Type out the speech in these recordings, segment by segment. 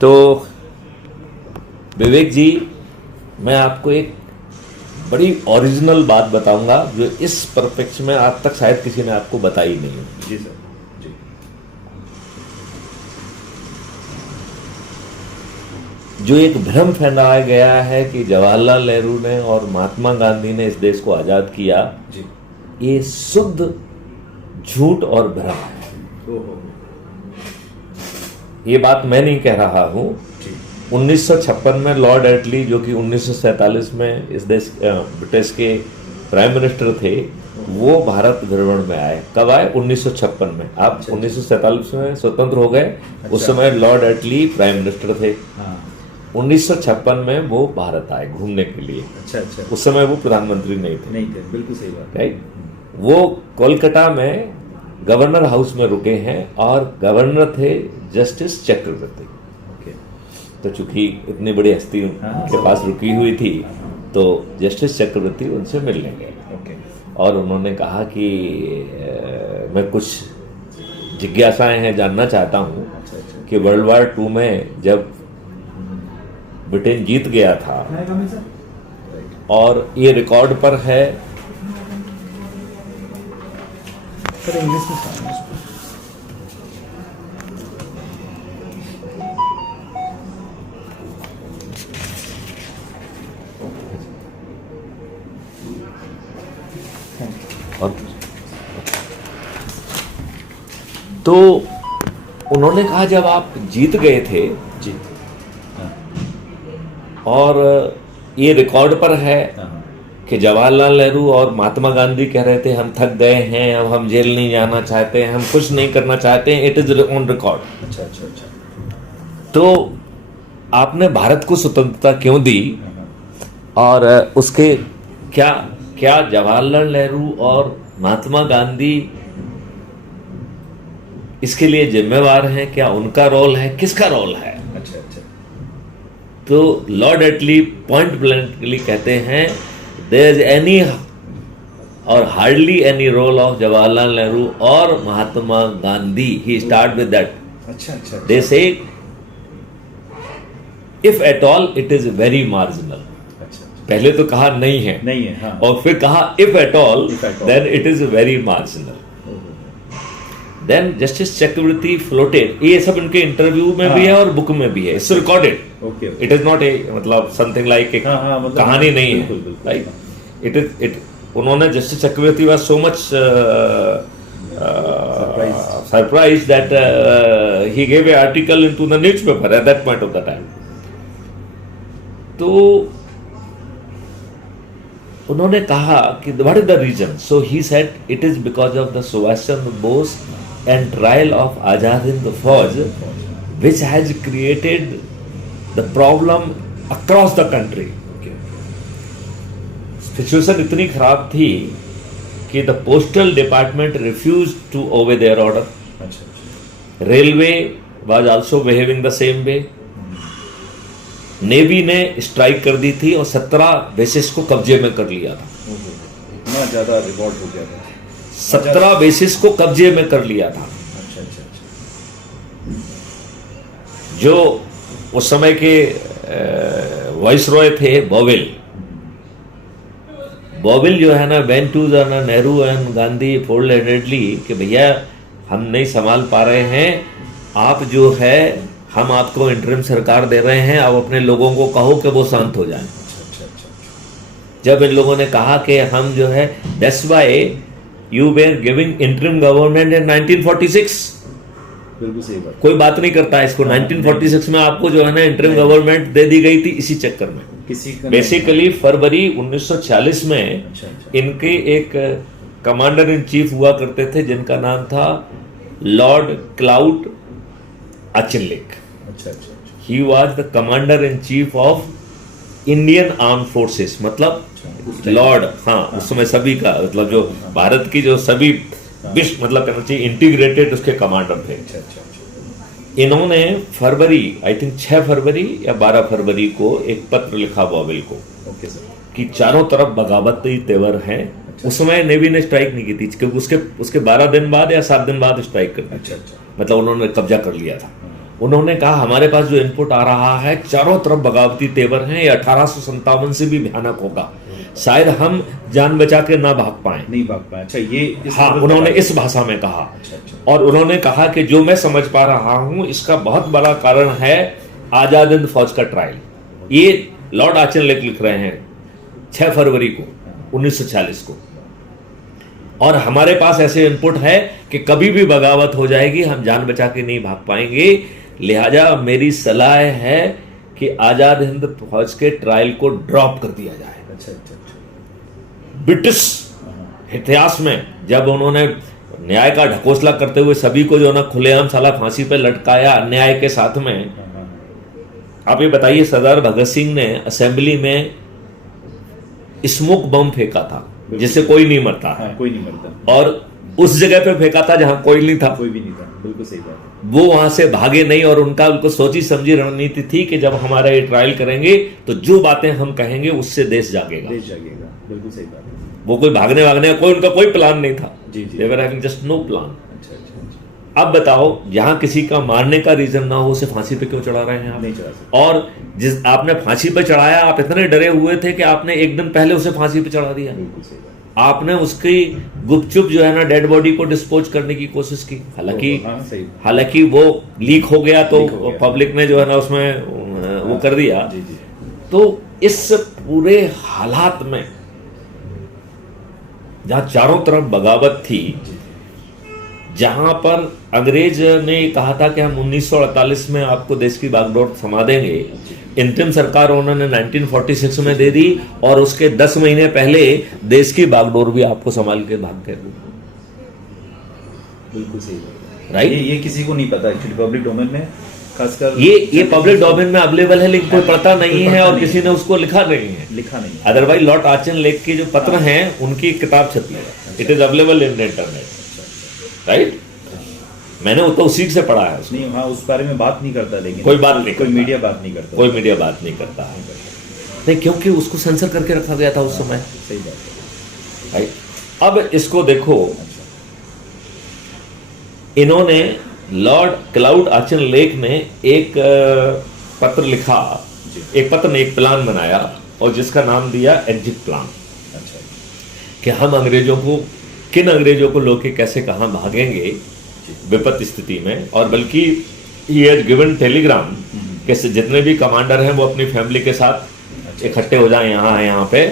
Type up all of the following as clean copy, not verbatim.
तो विवेक जी, मैं आपको एक बड़ी ओरिजिनल बात बताऊंगा जो इस परफेक्शन में आज तक शायद किसी ने आपको बताई नहीं है। जी सर, जी। जो एक भ्रम फैलाया गया है कि जवाहरलाल नेहरू ने और महात्मा गांधी ने इस देश को आजाद किया, जी। ये शुद्ध झूठ और भ्रम है। ओहो। ये बात मैं नहीं कह रहा हूं। जी। 1956 में लॉर्ड एटली, जो कि 1947 में इस देश ब्रिटिश के प्राइम मिनिस्टर थे, वो भारत भ्रमण में आए। कब आए? 1956 में। आप 1947 में स्वतंत्र हो गए। उस समय लॉर्ड एटली प्राइम मिनिस्टर थे। हाँ। 1956 में वो भारत आए घूमने के लिए। अच्छा अच्छा। उस समय वो प्रधानमंत्री नहीं थे। नहीं थे, बिल्कुल सही बात। राइट। वो कोलकाता में गवर्नर हाउस में रुके हैं और गवर्नर थे जस्टिस चक्रवर्ती। ओके। तो चूंकि इतनी बड़ी हस्ती उनके पास रुकी हुई थी, तो जस्टिस चक्रवर्ती उनसे मिलने गए। ओके। और उन्होंने कहा कि मैं कुछ जिज्ञासाएं हैं, जानना चाहता हूं अच्छा अच्छा। कि वर्ल्ड वार 2 में जब ब्रिटेन जीत गया था, और ये रिकॉर्ड पर है, सर इंग्लिश में सुनाइए इसको। और तो उन्होंने कहा जब आप जीत गए थे, जी। हाँ और ये रिकॉर्ड पर है हाँ। कि जवाहरलाल नेहरू और महात्मा गांधी कह रहे थे हम थक गए हैं, अब हम जेल नहीं जाना चाहते हैं, हम कुछ नहीं करना चाहते हैं, इट इज ऑन रिकॉर्ड। अच्छा अच्छा अच्छा। तो आपने भारत को स्वतंत्रता क्यों दी, और उसके क्या क्या जवाहरलाल नेहरू और महात्मा गांधी इसके लिए जिम्मेवार हैं? क्या उनका रोल है, किसका रोल है? अच्छा अच्छा। तो लॉर्ड एटली पॉइंट ब्लैंकली कहते हैं देयर इज एनी और hardly any role of Jawaharlal Nehru और Mahatma Gandhi. He start with that. अच्छा अच्छा। They say if at all it is very marginal. अच्छा। पहले तो कहा नहीं है, नहीं है। हाँ। और फिर कहा if at all If at all. Then it is very marginal. Then justice Chakravarti floated, ये सब इनके इंटरव्यू में भी है और बुक में भी है, it's recorded. Okay. It is not a मतलब समथिंग लाइक एक हाँ, मतलब कहानी नहीं है। बिल्कुल, बिल्कुल। राइट। इट इज इट उन्होंने justice Chakravarti was so much surprise that he gave a article into the newspaper at that point of the time. तो उन्होंने कहा कि what is the reason, so he said it is because of the Subhash Chandra Bose and trial of Azad Hind Fauj which has created the problem across the country. Situation इतनी खराब थी कि the postal department refuse to obey their order. अच्छा। Railway was also behaving the same way. Navy ने strike कर दी थी और 17 बेसिस को कब्जे में कर लिया था। इतना ज्यादा रिकॉर्ड हो गया था। 17 बेसिस को कब्जे में कर लिया था। अच्छा अच्छा अच्छा। जो उस समय के वाइस रॉय थे बॉवेल, बॉवेल जो है ना went to the Nehru and Gandhi fold हेडेडली कि भैया हम नहीं संभाल पा रहे हैं, आप जो है हम आपको इंटरिम सरकार दे रहे हैं, आप अपने लोगों को कहो कि वो शांत हो जाएं। अच्छा अच्छा। जब इन लोगों ने कहा कि हम जो है that's why you were giving interim government in 1946। बिल्कुल सही बात। कोई बात नहीं करता इसको। 1946 में आपको जो है ना इंटरिम गवर्नमेंट दे दी गई थी इसी चक्कर में। किसी का बेसिकली फरवरी 1946 में अच्छा अच्छा। इनके एक कमांडर इन चीफ हुआ करते थे जिनका नाम था लॉर्ड क्लाउड अचिल्लिक। अच्छा अच्छा। He was the commander in chief of Indian arm forces, मतलब लॉर्ड, हाँ उस समय सभी का मतलब जो भारत की जो सभी विश्व मतलब कहना चाहिए इंटीग्रेटेड उसके कमांडर थे। अच्छा अच्छा। इन्होंने फरवरी आई थिंक 6 फरवरी या 12 फरवरी को एक पत्र लिखा बॉवेल को ओके सर। कि चारों तरफ बगावती तेवर हैं। उस समय नेवी ने स्ट्राइक नहीं की थी क्योंकि उसके 12 दिन बाद या 7 दिन बाद स्ट्राइक कर दी। अच्छा अच्छा। मतलब उन्होंने कब्जा कर लिया था। उन्होंने कहा हमारे पास जो इनपुट आ रहा है चारों तरफ बगावती तेवर हैं, ये 1857 से भी भयानक होगा, शायद हम जान बचा के ना भाग पाए। नहीं भाग पाए। अच्छा, ये हाँ, उन्होंने इस भाषा में कहा। अच्छा, अच्छा। और उन्होंने कहा कि जो मैं समझ पा रहा हूं इसका बहुत बड़ा कारण है आजाद हिंद फौज का ट्रायल। ये लॉर्ड आर्चन लेक लिख रहे हैं 6 फरवरी को 1946 को। और हमारे पास ऐसे इनपुट है कि कभी भी बगावत हो जाएगी, हम जान बचा के नहीं भाग पाएंगे, लिहाजा मेरी सलाह है कि आजाद हिंद फौज के ट्रायल को ड्रॉप कर दिया जाए। अच्छा अच्छा अच्छा। ब्रिटिश इतिहास में जब उन्होंने न्याय का ढकोसला करते हुए सभी को जो ना खुलेआम साला फांसी पे लटकाया अन्याय के साथ में, आप ये बताइए सरदार भगत सिंह ने असेंबली में स्मोक बम फेंका था जिससे कोई नहीं मरता है। हाँ, कोई नहीं मरता। और उस जगह पे फेंका था जहां कोई नहीं था, कोई भी नहीं था। बिल्कुल सही बात है। वो वहां से भागे नहीं। और उनको सोची समझी रणनीति थी कि जब हमारा ये ट्रायल करेंगे तो जो बातें हम कहेंगे उससे देश जागेगा। देश जागेगा। बिल्कुल सही बात है। वो कोई भागने का कोई उनका कोई प्लान नहीं था। जी जी। They were having just no plan। अच्छा अच्छा अच्छा। अब बताओ, जहां किसी का मारने का रीजन ना हो उसे फांसी पे क्यों चढ़ा रहे हैं आप? नहीं चढ़ा सकते। और जिस आपने फांसी पे चढ़ाया, आप इतने डरे हुए थे कि आपने एक दिन पहले उसे फांसी पे चढ़ा दिया। बिल्कुल सही बात। आपने उसकी गुपचुप जो है ना डेड बॉडी को डिस्पोज करने की कोशिश की। हाँ, सही। हालांकि वो लीक हो गया तो लीक हो गया। पब्लिक ने जो है ना उसमें वो कर दिया। जी जी। तो इस पूरे हालात में जहां चारों तरफ बगावत थी, जहां पर अंग्रेज ने कहा था कि हम 1948 में आपको देश की बागडोर थमा देंगे, इंतरिम सरकार उन्होंने 1946 में दे दी और उसके 10 महीने पहले देश की बागडोर भी आपको संभाल के भाग गए। बिल्कुल सही बात है। राइट। ये किसी को नहीं पता एक्चुअली, पब्लिक डोमेन में खासकर ये पब्लिक डोमेन में अवेलेबल है, लेकिन कोई पढ़ता नहीं है और किसी ने उसको लिखा नहीं है। लिखा नहीं है। अदरवाइज लॉर्ड आर्चन लेक के जो पत्र हैं उनकी किताब छपी है। It is available in internet. Right. मैंने वो तो उसी से पढ़ा है। नहीं, हाँ, उस बारे में बात नहीं करता, लेकिन कोई बात नहीं कोई करता। मीडिया बात नहीं करता। कोई मीडिया बात नहीं करता है। नहीं, क्योंकि उसको सेंसर करके रखा गया था उस समय। सही बात है। राइट। अब इसको देखो, इन्होंने लॉर्ड क्लाउड आर्चन लेक ने एक पत्र लिखा, एक पत्र ने एक प्लान बनाया और जिसका नाम दिया एग्जिट प्लान। अच्छा। कि हम अंग्रेजों को, किन अंग्रेजों को लोग के कैसे कहां भागेंगे विपत्ति स्थिति में। और बल्कि ही हैज गिवन टेलीग्राम कि जितने भी कमांडर हैं वो अपनी फैमिली के साथ इकट्ठे हो जाएं यहाँ पे,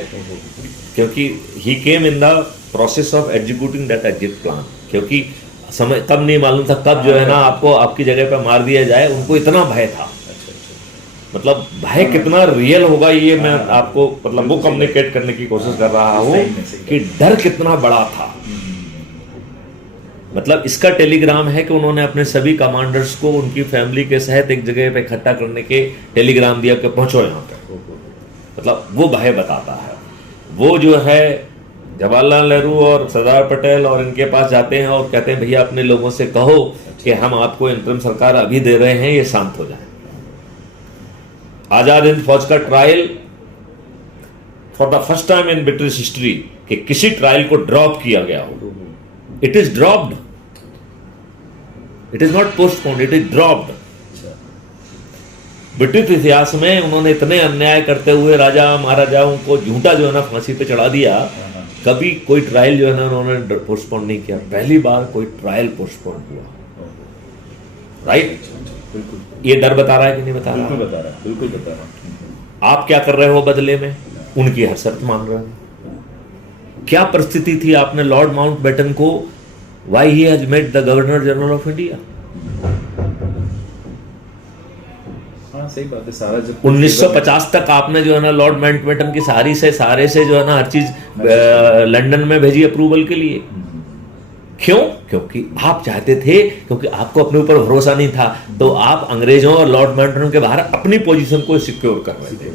क्योंकि he came in the process of executing that exit plan. क्योंकि समय तब नहीं मालूम था कब जो है ना आपको आपकी जगह पे मार दिया जाए, उनको इतना भय था। मतलब भय कितना रियल होगा ये मैं आपको मतलब वो कम्युनिकेट करने की कोशिश कर रहा हूँ कि डर कितना बड़ा था। मतलब इसका टेलीग्राम है कि उन्होंने अपने सभी कमांडर्स को उनकी फैमिली के सहित एक जगह पे इकट्ठा करने के टेलीग्राम दिया कि पहुंचो यहाँ पे। मतलब वो भय बताता है। वो जो है जवाहरलाल नेहरू और सरदार पटेल और इनके पास जाते हैं और कहते हैं भैया अपने लोगों से कहो कि हम आपको इंतरिम सरकार अभी दे रहे हैं, ये शांत हो जाए। आजाद हिंद फौज का trial for the first time in British history कि किसी ट्रायल को ड्रॉप किया गया हो। It is dropped, it is not postponed, it is dropped. British इतिहास में उन्होंने इतने अन्याय करते हुए राजा महाराजाओं को झूठा जो है ना फांसी पे चढ़ा दिया, कभी कोई ट्रायल जो है ना उन्होंने पोस्टपोन नहीं किया। पहली बार कोई ट्रायल पोस्टपोन हुआ। राइट। बिल्कुल। ये डर बता रहा है कि नहीं बता रहा? बिल्कुल बता रहा है, बिल्कुल बता रहा है। आप क्या कर रहे हो बदले में? उनकी हर शर्त मान रहे हो। क्या परिस्थिति थी? आपने लॉर्ड माउंटबेटन को why he has met the governor general of India, हाँ सही बात है। सारा जब 1950 तक आपने जो है ना लॉर्ड माउंटबेटन की सहारे से जो है ना हर चीज लंदन में भेजी अप्रूवल के लिए। क्यों? क्योंकि आप चाहते थे, क्योंकि आपको अपने ऊपर भरोसा नहीं था, तो आप अंग्रेजों और लॉर्ड माउंटबेटन के बाहर अपनी पोजीशन को सिक्योर कर रहे थे।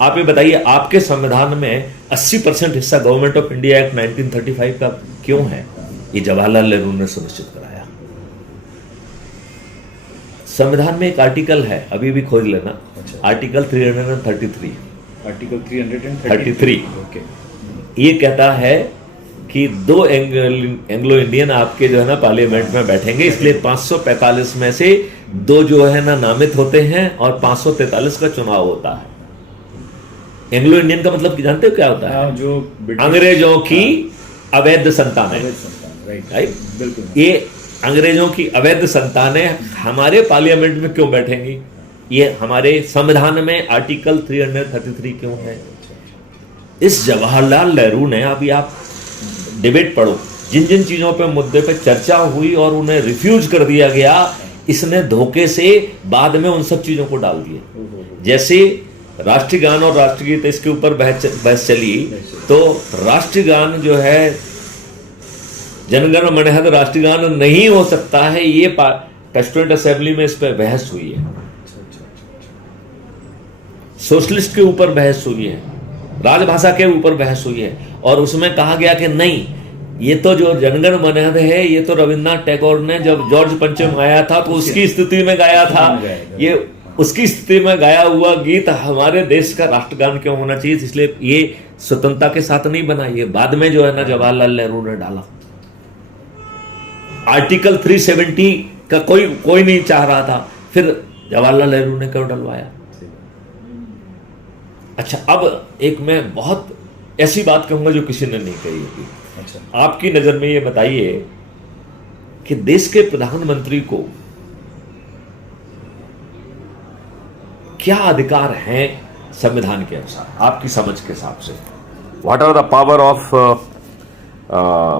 आप ये बताइए, आपके संविधान में 80% हिस्सा गवर्नमेंट ऑफ इंडिया एक्ट 1935 का क्यों है? ये जवाहरलाल नेहरू ने सुनिश्चित कराया। संविधान में एक आर्टिकल है, अभी भी खोज लेना। अच्छा। आर्टिकल 333। आर्टिकल 333। ओके। ये कहता है कि 2 एंग्लो इंडियन आपके जो है ना पार्लियामेंट में बैठेंगे, इसलिए 545 में से 2 जो है ना नामित होते हैं और 543 का चुनाव होता है। एंग्लो इंडियन का मतलब कि जानते हो क्या होता है? जो अंग्रेजों की अवैध संतानें, राइट, बिल्कुल। ये अंग्रेजों की अवैध संतानें हमारे पार्लियामेंट में क्यों बैठेंगी? ये हमारे संविधान में आर्टिकल 333 क्यों है? इस जवाहरलाल नेहरू ने, अभी आप डिबेट पढ़ो, जिन जिन चीजों पे मुद्दे पे चर्चा हुई और उन्हें रिफ्यूज कर दिया गया, इसने धोखे से बाद में उन सब चीजों को डाल दिया। जैसे राष्ट्रगान और राष्ट्रगीत, इसके ऊपर बहस चली, तो राष्ट्रगान जो है जनगण मन अधि राष्ट्रगान नहीं हो सकता है, ये कंस्टिट्यूएंट असेंबली में इस पर बहस हुई है। सोशलिस्ट के ऊपर बहस हुई है, राजभाषा के ऊपर बहस हुई है, और उसमें कहा गया कि नहीं, ये तो जो जनगण मन अधि है, ये तो रविन्द्रनाथ टैगोर ने जब जॉर्ज पंचम आया था तो उसकी स्थिति में गाया था, ये उसकी स्थिति में गाया हुआ गीत हमारे देश का राष्ट्रगान क्यों होना चाहिए? इसलिए ये स्वतंत्रता के साथ नहीं बना, ये बाद में जो है ना जवाहरलाल नेहरू ने डाला। आर्टिकल 370 का कोई नहीं चाह रहा था, फिर जवाहरलाल नेहरू ने क्यों डलवाया? अच्छा, अब एक मैं बहुत ऐसी बात कहूंगा जो किसी ने नहीं कही होगी। अच्छा, आपकी नजर में ये बताइए कि देश के प्रधानमंत्री को क्या अधिकार हैं संविधान के अनुसार, आपकी समझ के हिसाब से? What are the power of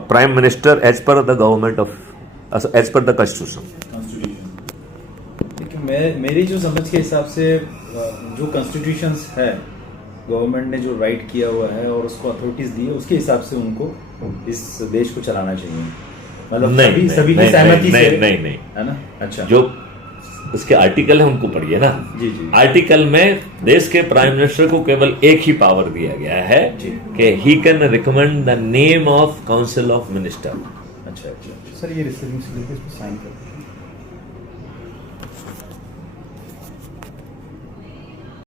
prime minister as per the government of, as per the constitution? देखिए, मेरी जो समझ के हिसाब से जो कॉन्स्टिट्यूशंस है, गवर्नमेंट ने जो राइट किया हुआ है और उसको अथॉरिटीज दी है, उसके हिसाब से उनको इस देश को चलाना चाहिए। मतलब सभी की सहमति से, नहीं, है ना? अच्छा, जो उसके आर्टिकल है उनको पढ़िए ना। जी जी। आर्टिकल में देश के प्राइम मिनिस्टर को केवल एक ही पावर दिया गया है कि he can recommend the name of council of minister. अच्छा अच्छा, सर ये रिसीविंग स्लिप इस पे साइन कर दीजिए।